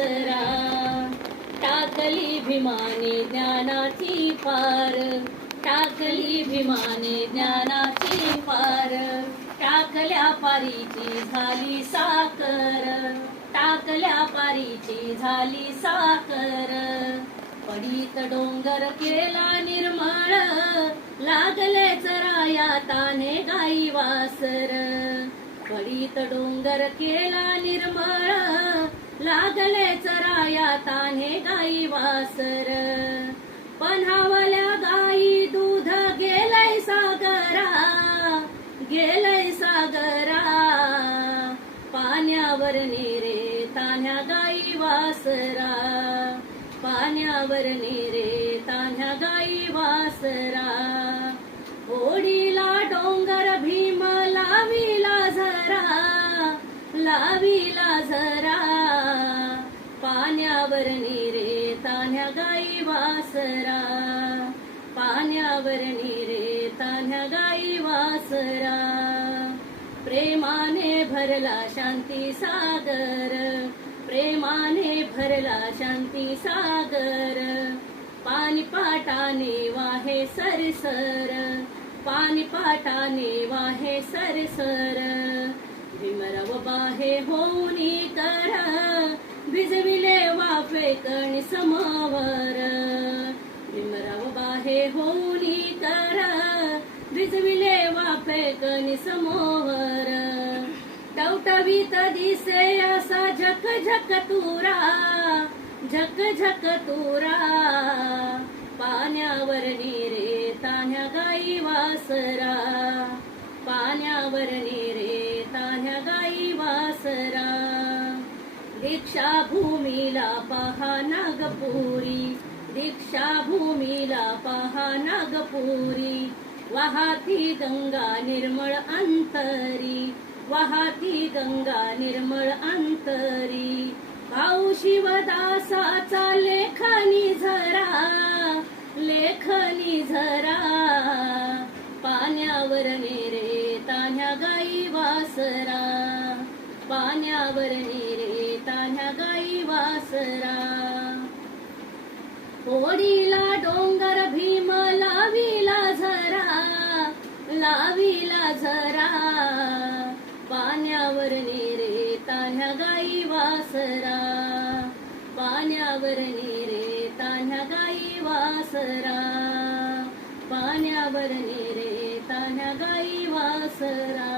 वासरा. टाकली भीमाने ज्ञानाची पार, टाकली भीमाने ज्ञानाची पार. टाकल्या पारीची झाली साकर, टाकल्या पारीची झाली साकर. पडीत डोंगर केला निर्मळ, लागले चराया ताने गाई वासर. पडीत डोंगर केला निर्मळ, लागले चराया ताने गाई वासर. पन्हावल्या गाई दूध गेलय सागरा, गेलय सागरा. पाण्यावर नेरे तान्ह्या गाई वासरा, पाण्यावर नेरे तान्ह्या गाई वासरा. ओढीला डोंगर भीम लाविला झरा, लाविला झरा. पाण्यावर नेरे तान्ह्या गाई वासरा, पाण्यावर नेरे तान्ह्या गाई वासरा. प्रेमाने भरला शांती सागर, प्रेमाने भरला शांती सागर. पानिपाटाने वाहे सरसर, पानिपाटाने वाहे सरसर. भीमराव बाहे होऊनी कर, भिजविले वाफे कणी समवर. भीमराव बाहे होऊनी कर, भिजविले वाफे कणी समोवर. टवटवीत दिसे असा झक झक तुरा, झक झक तुरा. पाण्यावर नेरे तान्ह्या गाई वासरा, पाण्यावर नेरे तान्ह्या गाई वासरा. दीक्षा भूमीला पहा नागपुरी, दीक्षा भूमीला पहा नागपुरी. वाहती गंगा निर्मळ अंतरी, वाहती गंगा निर्मळ अंतरी. भाऊ शिवदासाचा लेखनी झरा, लेखनी झरा. पाण्यावर नेरे तान्ह्या गाई वासरा, पाण्यावर नेरे तान्ह्या गाई वासरा. ओढीला डोंगर भीम लाविला झरा, लाविला झरा. पाण्यावर नेरे तान्ह्या गाई वासरा, पाण्यावर नेरे तान्ह्या गाई वासरा. पाण्यावर नेरे तान्ह्या गाई वासरा.